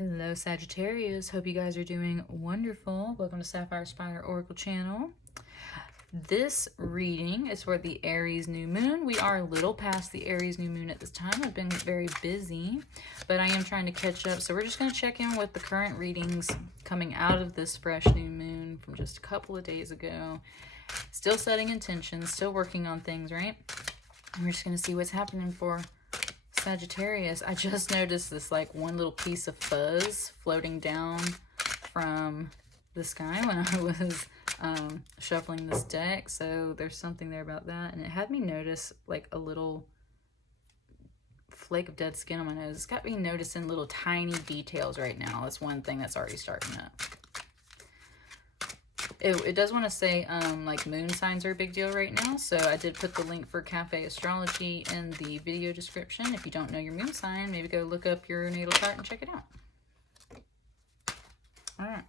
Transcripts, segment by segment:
Hello Sagittarius, hope you guys are doing wonderful. Welcome to Sapphire Spider Oracle channel. This reading is for the Aries new moon. We are a little past the Aries new moon at this time. I've been very busy, but I am trying to catch up. So we're just going to check in with the current readings coming out of this fresh new moon from just a couple of days ago. Still setting intentions, still working on things, right? And we're just going to see what's happening for Sagittarius. I just noticed this like one little piece of fuzz floating down from the sky when I was shuffling this deck, so there's something there about that, and it had me notice like a little flake of dead skin on my nose. It's got me noticing little tiny details right now. That's one thing that's already starting up. It does want to say like moon signs are a big deal right now, so I did put the link for Cafe Astrology in the video description. If you don't know your moon sign, maybe go look up your natal chart and check it out. All right.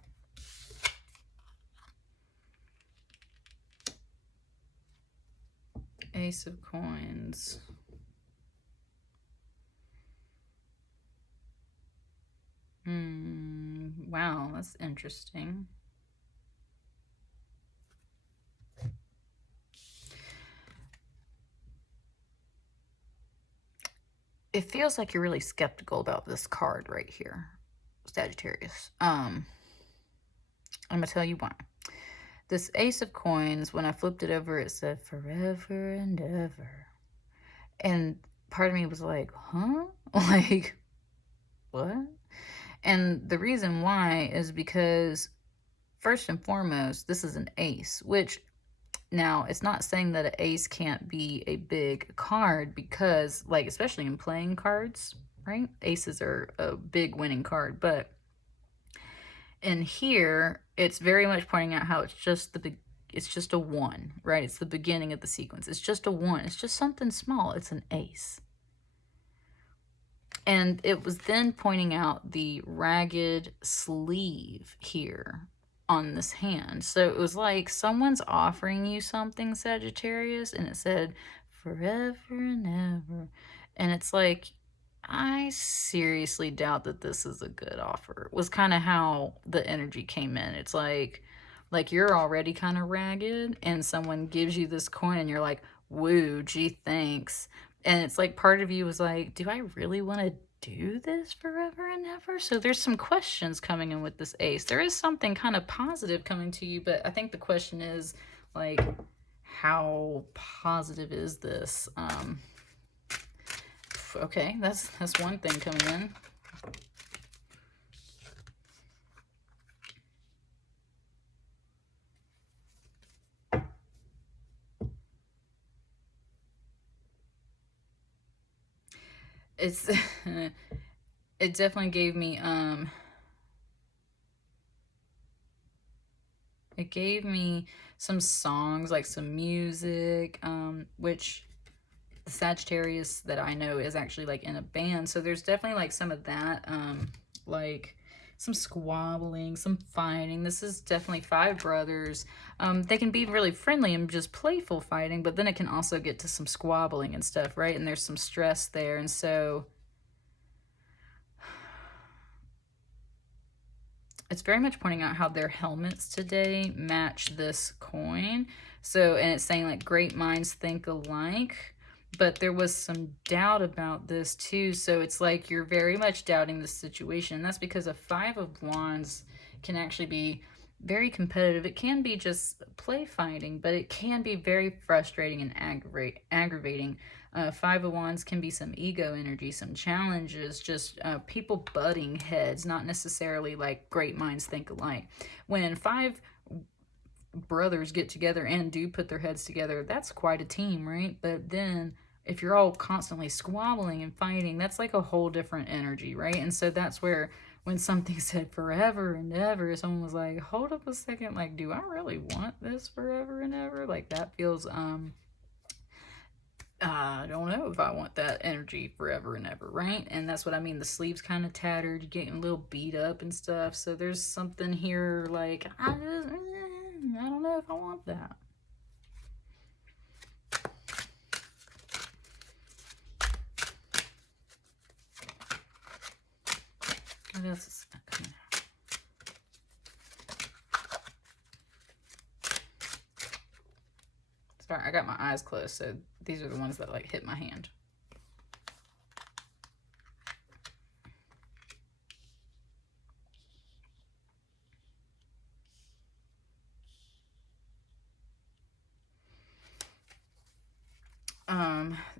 Ace of Coins. Wow, that's interesting. It feels like you're really skeptical about this card right here, Sagittarius. I'm gonna tell you why. This Ace of Coins, when I flipped it over, it said forever and ever. And part of me was like, huh? Like, what? And the reason why is because, first and foremost, this is an ace, which, now, it's not saying that an ace can't be a big card because, like, especially in playing cards, right? Aces are a big winning card, but in here, it's very much pointing out how it's just a one, right? It's the beginning of the sequence. It's just a one. It's just something small. It's an ace. And it was then pointing out the ragged sleeve here on this hand. So it was like someone's offering you something, Sagittarius, and it said forever and ever. And it's like, I seriously doubt that this is a good offer. It was kind of how the energy came in. It's like you're already kind of ragged and someone gives you this coin and you're like, woo, gee, thanks. And it's like part of you was like, do I really want to do this forever and ever? So there's some questions coming in with this ace. There is something kind of positive coming to you, but I think the question is like, how positive is this? Okay, that's one thing coming in. It's it definitely gave me it gave me some songs, like some music, which the Sagittarius that I know is actually like in a band, so there's definitely like some of that, like some squabbling, some fighting. This is definitely five brothers. They can be really friendly and just playful fighting, but then it can also get to some squabbling and stuff, right? And there's some stress there, and so it's very much pointing out how their helmets today match this coin. So, and it's saying like great minds think alike, but there was some doubt about this too. So it's like you're very much doubting the situation. And that's because a Five of Wands can actually be very competitive. It can be just play fighting, but it can be very frustrating and aggravating. Five of Wands can be some ego energy, some challenges, just people butting heads, not necessarily like great minds think alike. When five brothers get together and do put their heads together, that's quite a team, right? But then if you're all constantly squabbling and fighting, that's like a whole different energy, right? And so that's where when something said forever and ever, someone was like, hold up a second, like, do I really want this forever and ever? Like, that feels I don't know if I want that energy forever and ever, right? And that's what I mean. The sleeve's kind of tattered, you're getting a little beat up and stuff. So there's something here like, I don't know if I want that. What else is coming out? Sorry, I got my eyes closed, so these are the ones that like hit my hand.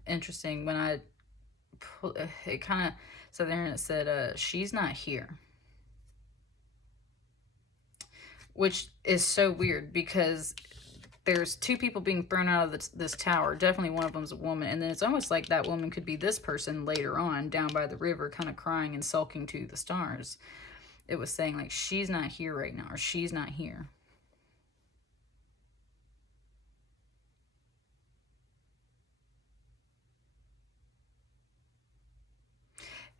Interesting. When I pull it, kind of sat there and it said, she's not here. Which is so weird because there's two people being thrown out of this tower. Definitely one of them's a woman. And then it's almost like that woman could be this person later on down by the river, kind of crying and sulking to the stars. It was saying like, she's not here right now, or she's not here.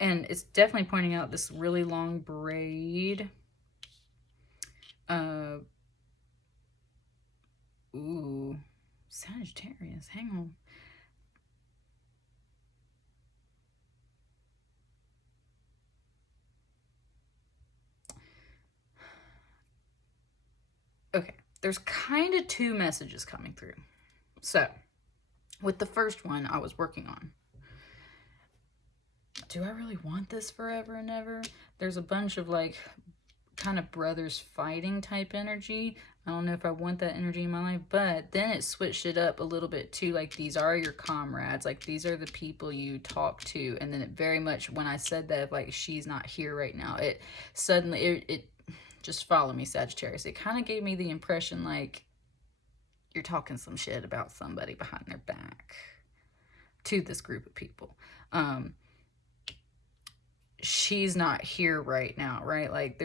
And it's definitely pointing out this really long braid. Ooh, Sagittarius, hang on. Okay, there's kind of two messages coming through. So, with the first one I was working on, do I really want this forever and ever? There's a bunch of like kind of brothers fighting type energy. I don't know if I want that energy in my life, but then it switched it up a little bit too. Like, these are your comrades. Like, these are the people you talk to. And then it very much, when I said that, like, she's not here right now, it suddenly, it just follow me, Sagittarius. It kind of gave me the impression like you're talking some shit about somebody behind their back to this group of people. She's not here right now, right? Like,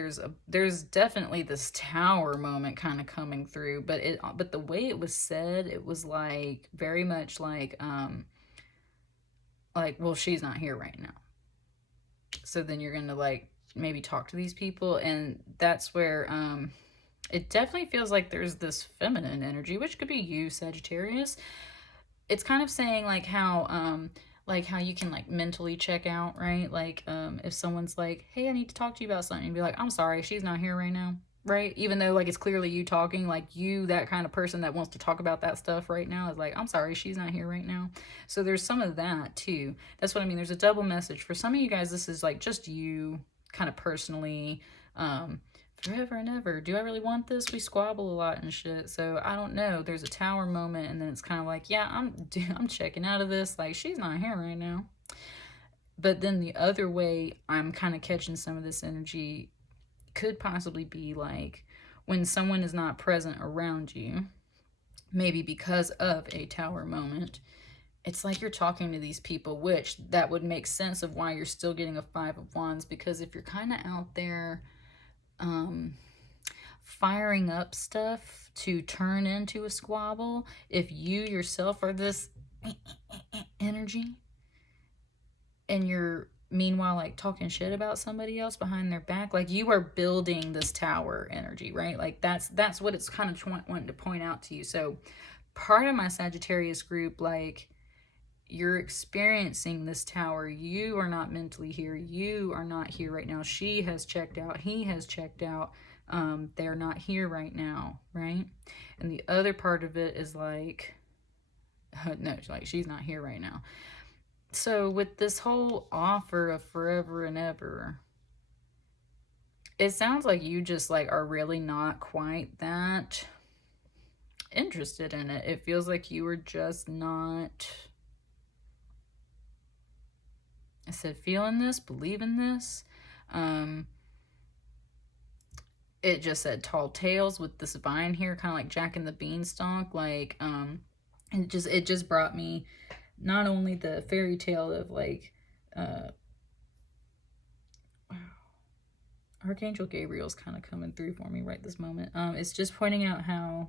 there's definitely this tower moment kind of coming through, but the way it was said, it was like very much like well, she's not here right now, so then you're gonna like maybe talk to these people, and that's where it definitely feels like there's this feminine energy, which could be you, Sagittarius. It's kind of saying like how you can like mentally check out, right? Like if someone's like, hey, I need to talk to you about something, and be like, I'm sorry, she's not here right now, right? Even though like it's clearly you talking, like you, that kind of person that wants to talk about that stuff right now, is like, I'm sorry, she's not here right now. So there's some of that too. That's what I mean. There's a double message. For some of you guys, this is like just you kind of personally, forever and ever. Do I really want this? We squabble a lot and shit. So I don't know. There's a tower moment, and then it's kind of like, yeah, I'm checking out of this. Like, she's not here right now. But then the other way I'm kind of catching some of this energy could possibly be like when someone is not present around you, maybe because of a tower moment. It's like you're talking to these people, which that would make sense of why you're still getting a Five of Wands, because if you're kind of out there firing up stuff to turn into a squabble, if you yourself are this energy and you're meanwhile like talking shit about somebody else behind their back, like you are building this tower energy, right? Like that's what it's kind of wanting to point out to you. So part of my Sagittarius group, like, you're experiencing this tower. You are not mentally here. You are not here right now. She has checked out. He has checked out. They're not here right now, right? And the other part of it is like, no, like she's not here right now. So with this whole offer of forever and ever, it sounds like you just like are really not quite that interested in it. It feels like you were just not, I said, feeling this, believing this. It just said tall tales with this vine here, kind of like Jack and the Beanstalk. Like, and it just brought me not only the fairy tale of like, Archangel Gabriel's kind of coming through for me right this moment. It's just pointing out how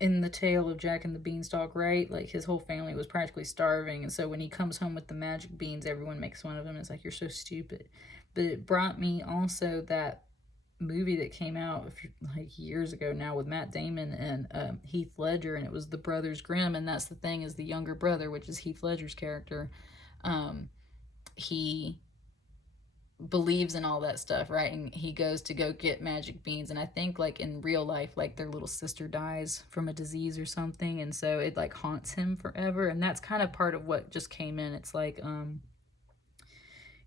in the tale of Jack and the Beanstalk, right? Like his whole family was practically starving. And so when he comes home with the magic beans, everyone makes fun of him. It's like, you're so stupid. But it brought me also that movie that came out like years ago now with Matt Damon and Heath Ledger. And it was The Brothers Grimm. And that's the thing, is the younger brother, which is Heath Ledger's character. He believes in all that stuff, right? And he goes to go get magic beans, and I think like in real life, like their little sister dies from a disease or something, and so it like haunts him forever. And that's kind of part of what just came in. It's like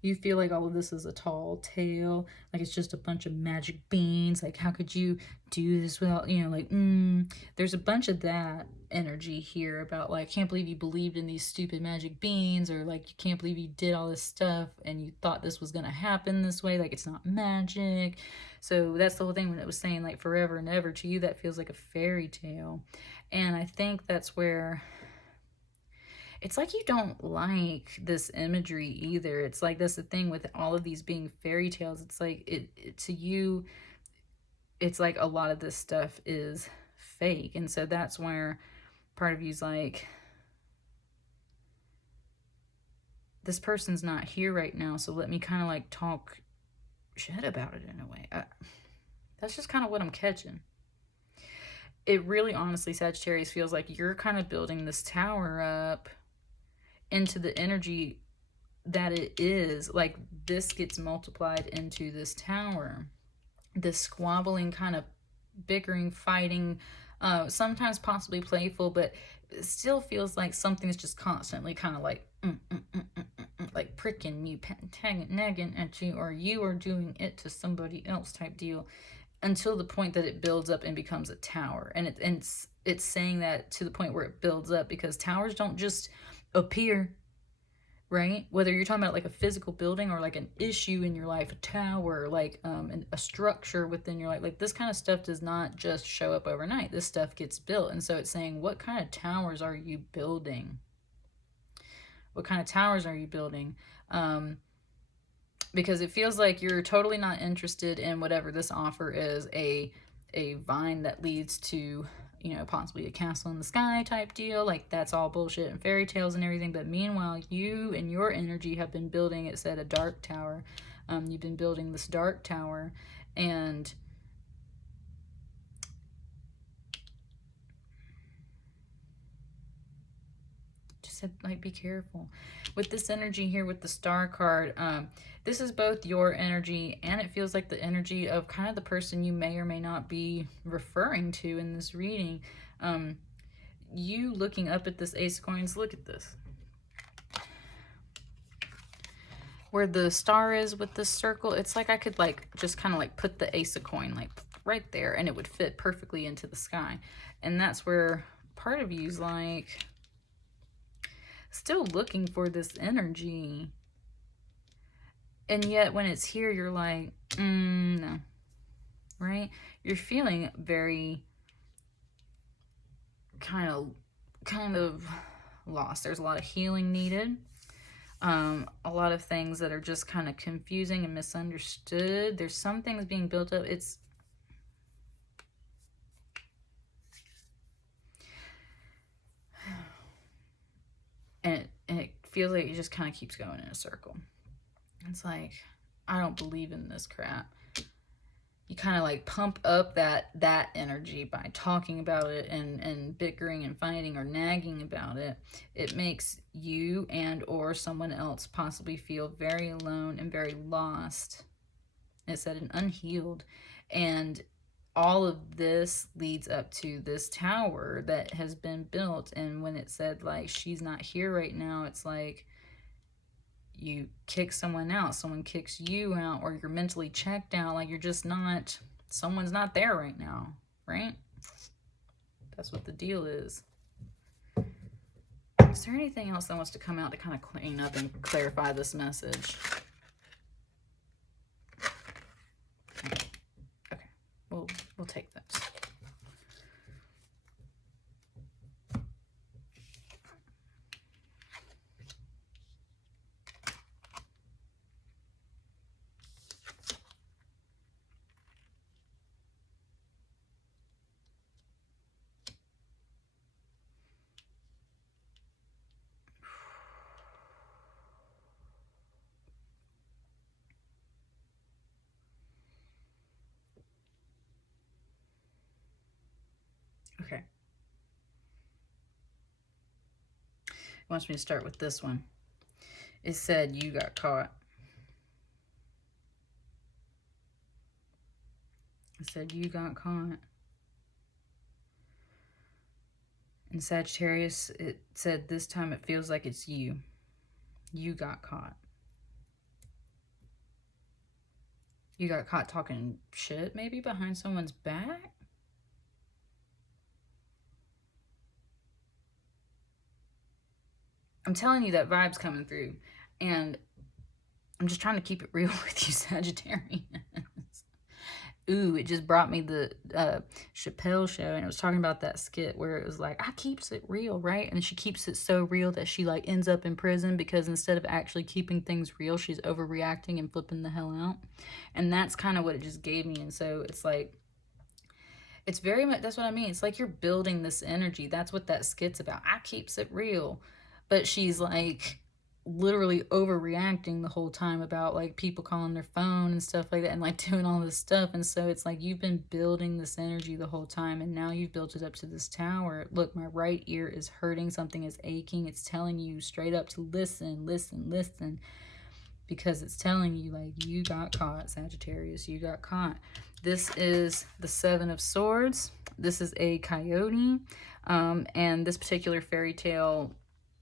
you feel like all of this is a tall tale, like it's just a bunch of magic beans, like how could you do this without, you know, like there's a bunch of that energy here about like, can't believe you believed in these stupid magic beans, or like you can't believe you did all this stuff and you thought this was gonna happen this way, like it's not magic. So that's the whole thing when it was saying like forever and ever, to you that feels like a fairy tale. And I think that's where it's like you don't like this imagery either. It's like that's the thing with all of these being fairy tales. It's like it to you, it's like a lot of this stuff is fake. And so that's where part of you's like, this person's not here right now, so let me kind of like talk shit about it in a way. That's just kind of what I'm catching. It really honestly, Sagittarius, feels like you're kind of building this tower up into the energy that it is. Like this gets multiplied into this tower, this squabbling, kind of bickering, fighting, sometimes possibly playful, but it still feels like something's just constantly kind of like like pricking you, nagging at you, or you are doing it to somebody else type deal, until the point that it builds up and becomes a tower. And it's saying that to the point where it builds up, because towers don't just appear, right? Whether you're talking about like a physical building or like an issue in your life, a tower, like a structure within your life, like this kind of stuff does not just show up overnight. This stuff gets built. And so it's saying, what kind of towers are you building? What kind of towers are you building? Because it feels like you're totally not interested in whatever this offer is, a vine that leads to, you know, possibly a castle in the sky type deal. Like that's all bullshit and fairy tales and everything. But meanwhile, you and your energy have been building, it said, a dark tower. You've been building this dark tower, and just said like be careful with this energy here with the star card. This is both your energy, and it feels like the energy of kind of the person you may or may not be referring to in this reading. You looking up at this Ace of Coins, look at this. Where the star is with this circle, it's like I could like just kind of like put the Ace of Coin like right there, and it would fit perfectly into the sky. And that's where part of you's like still looking for this energy. And yet when it's here, you're like, no, right? You're feeling very kind of lost. There's a lot of healing needed. A lot of things that are just kind of confusing and misunderstood. There's some things being built up. It's and it feels like it just kind of keeps going in a circle. It's like, I don't believe in this crap. You kind of like pump up that energy by talking about it and bickering and fighting or nagging about it. It makes you and or someone else possibly feel very alone and very lost. It said and unhealed. And all of this leads up to this tower that has been built. And when it said like she's not here right now, it's like you kick someone out, someone kicks you out, or you're mentally checked out, like you're just not, someone's not there right now, right? That's what the deal is. Is there anything else that wants to come out to kind of clean up and clarify this message? Okay, we'll take this. Okay. It wants me to start with this one. It said you got caught. It said you got caught. In Sagittarius, it said this time it feels like it's you. You got caught. You got caught talking shit, maybe, behind someone's back? I'm telling you, that vibe's coming through. And I'm just trying to keep it real with you, Sagittarius. Ooh, it just brought me the Chappelle show, and it was talking about that skit where it was like, I keeps it real, right? And she keeps it so real that she like ends up in prison because instead of actually keeping things real, she's overreacting and flipping the hell out. And that's kind of what it just gave me. And so it's like, it's very much, that's what I mean. It's like you're building this energy. That's what that skit's about. I keeps it real. But she's like literally overreacting the whole time about like people calling their phone and stuff like that and like doing all this stuff. And so it's like you've been building this energy the whole time, and now you've built it up to this tower. Look, my right ear is hurting, something is aching. It's telling you straight up to listen, listen, listen, because it's telling you like you got caught, Sagittarius. You got caught. This is the Seven of Swords. This is a coyote, and this particular fairy tale,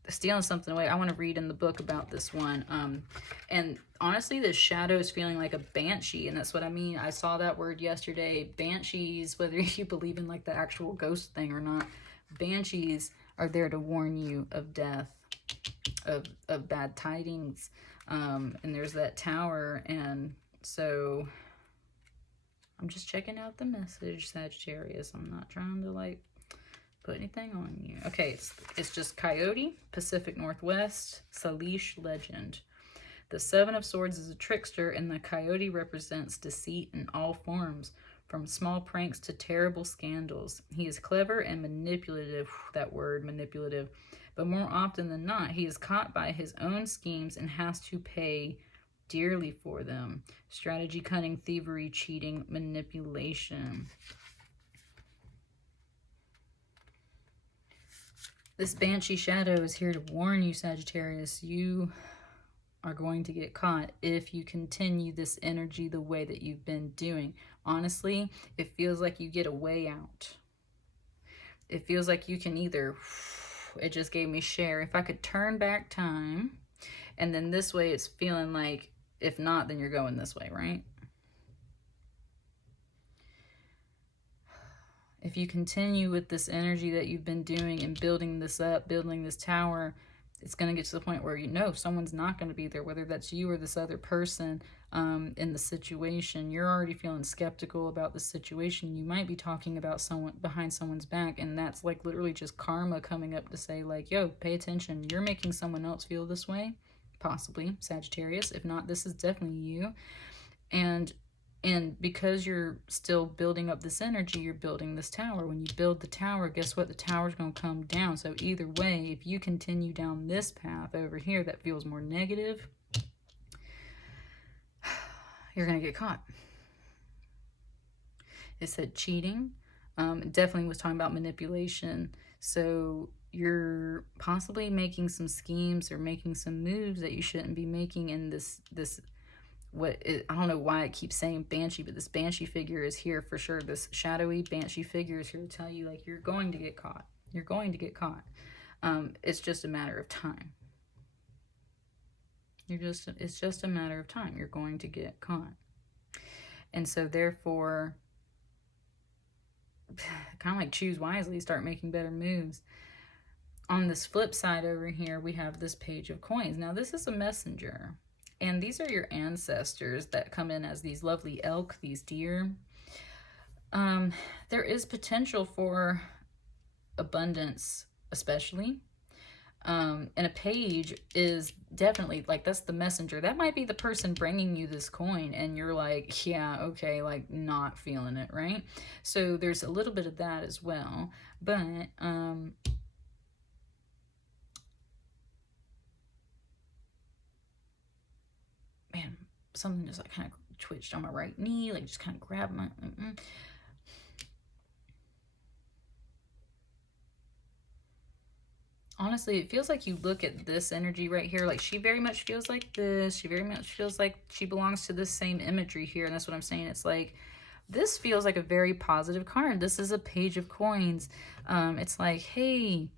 stealing something away. I want to read in the book about this one. And honestly, the shadow is feeling like a banshee, and that's what I mean. I saw that word yesterday. Banshees, whether you believe in like the actual ghost thing or not, banshees are there to warn you of death, of bad tidings. And there's that tower, and so I'm just checking out the message, Sagittarius. I'm not trying to like put anything on you. Okay, it's just Coyote, Pacific Northwest, Salish legend. The Seven of Swords is a trickster, and the Coyote represents deceit in all forms, from small pranks to terrible scandals. He is clever and manipulative, that word, manipulative, but more often than not, he is caught by his own schemes and has to pay dearly for them. Strategy, cunning, thievery, cheating, manipulation. This Banshee shadow is here to warn you, Sagittarius. You are going to get caught if you continue this energy the way that you've been doing. Honestly, it feels like you get a way out. It feels like you can either, it just gave me share, if I could turn back time, and then this way it's feeling like, if not, then you're going this way, right? If you continue with this energy that you've been doing and building this up, building this tower, it's going to get to the point where you know someone's not going to be there, whether that's you or this other person in the situation. You're already feeling skeptical about the situation. You might be talking about someone behind someone's back, and that's like literally just karma coming up to say like, yo, pay attention. You're making someone else feel this way, possibly, Sagittarius. If not, this is definitely you. And because you're still building up this energy, you're building this tower. When you build the tower, guess what? The tower's going to come down. So either way, if you continue down this path over here that feels more negative, you're going to get caught. It said cheating. It definitely was talking about manipulation. So you're possibly making some schemes or making some moves that you shouldn't be making in this I don't know why I keep saying Banshee, but this Banshee figure is here for sure. This shadowy Banshee figure is here to tell you, like, you're going to get caught. You're going to get caught. It's just a matter of time. It's just a matter of time. You're going to get caught. And so therefore, kind of like choose wisely, start making better moves. On this flip side over here, we have this Page of Coins. Now, this is a messenger. And these are your ancestors that come in as these lovely elk, these deer. There is potential for abundance, especially. And a page is definitely, like, that's the messenger. That might be the person bringing you this coin, and you're like, yeah, okay, like, not feeling it, right? So there's a little bit of that as well. But, man, something just like kind of twitched on my right knee, like just kind of grabbed my Honestly, it feels like you look at this energy right here, like she very much feels like this. She very much feels like she belongs to this same imagery here. And that's what I'm saying. It's like, this feels like a very positive card. This is a page of coins. It's like, hey,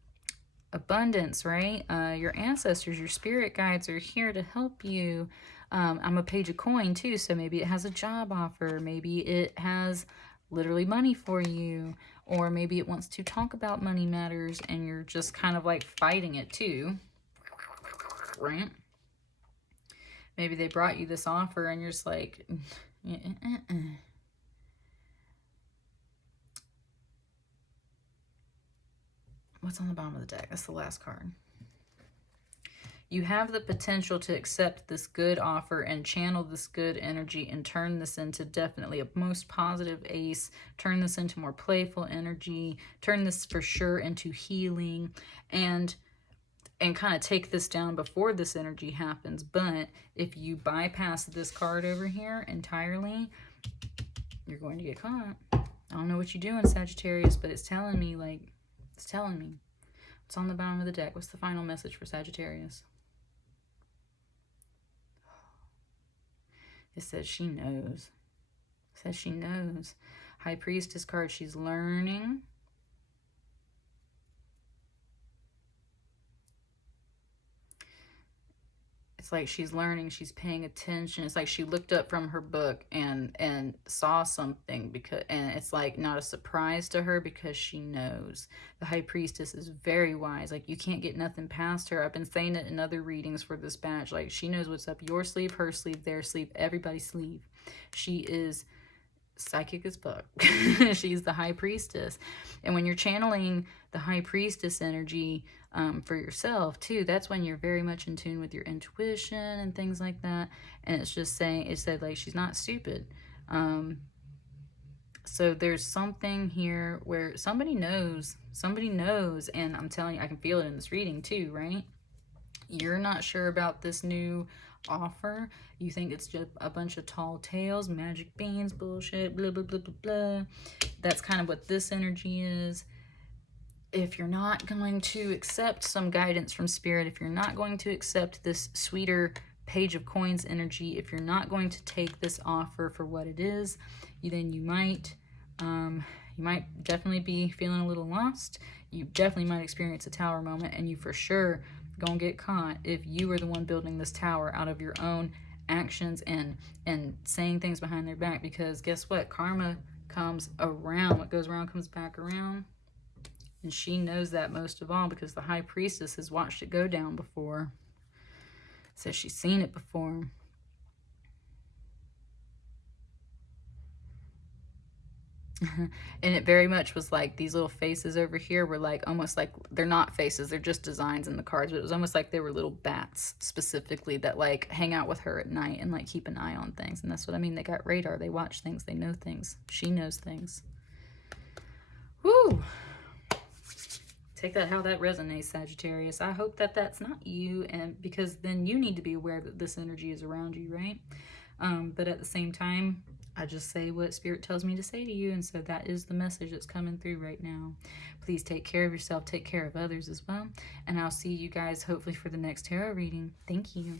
abundance, right? Your ancestors, your spirit guides are here to help you. I'm a page of coin too, so maybe it has a job offer. Maybe it has literally money for you, or maybe it wants to talk about money matters and you're just kind of like fighting it too, right? Maybe they brought you this offer and you're just like, What's on the bottom of the deck? That's the last card. You have the potential to accept this good offer and channel this good energy and turn this into definitely a most positive ace, turn this into more playful energy, turn this for sure into healing, and kind of take this down before this energy happens. But if you bypass this card over here entirely, you're going to get caught. I don't know what you're doing, Sagittarius, but it's telling me, like, it's telling me. It's on the bottom of the deck. What's the final message for Sagittarius? It says she knows. It says she knows. High Priestess card, she's learning. It's like she's learning, she's paying attention. It's like she looked up from her book and saw something, and it's like not a surprise to her because she knows. The High Priestess is very wise. Like, you can't get nothing past her. I've been saying it in other readings for this batch. Like, she knows what's up your sleeve, her sleeve, their sleeve, everybody's sleeve. She is psychic as fuck. She's the High Priestess. And when you're channeling the High Priestess energy for yourself too, that's when you're very much in tune with your intuition and things like that. And it's just saying, it said like she's not stupid. So there's something here where somebody knows, and I'm telling you, I can feel it in this reading too, right? You're not sure about this new offer. You think it's just a bunch of tall tales, magic beans, bullshit, blah, blah, blah, blah, blah. That's kind of what this energy is. If you're not going to accept some guidance from Spirit, if you're not going to accept this sweeter Page of Coins energy, if you're not going to take this offer for what it is, then you might definitely be feeling a little lost. You definitely might experience a tower moment, and you for sure gonna get caught if you are the one building this tower out of your own actions and saying things behind their back. Because guess what? Karma comes around. What goes around comes back around. And she knows that most of all because the High Priestess has watched it go down before. So she's seen it before. And it very much was like these little faces over here were like almost like, they're not faces, they're just designs in the cards, but it was almost like they were little bats specifically that like hang out with her at night and like keep an eye on things. And that's what I mean. They got radar, they watch things, they know things. She knows things. Woo! Take that how that resonates, Sagittarius. I hope that that's not you, and because then you need to be aware that this energy is around you, right? But at the same time, I just say what Spirit tells me to say to you, and so that is the message that's coming through right now. Please take care of yourself, take care of others as well, and I'll see you guys hopefully for the next tarot reading. Thank you.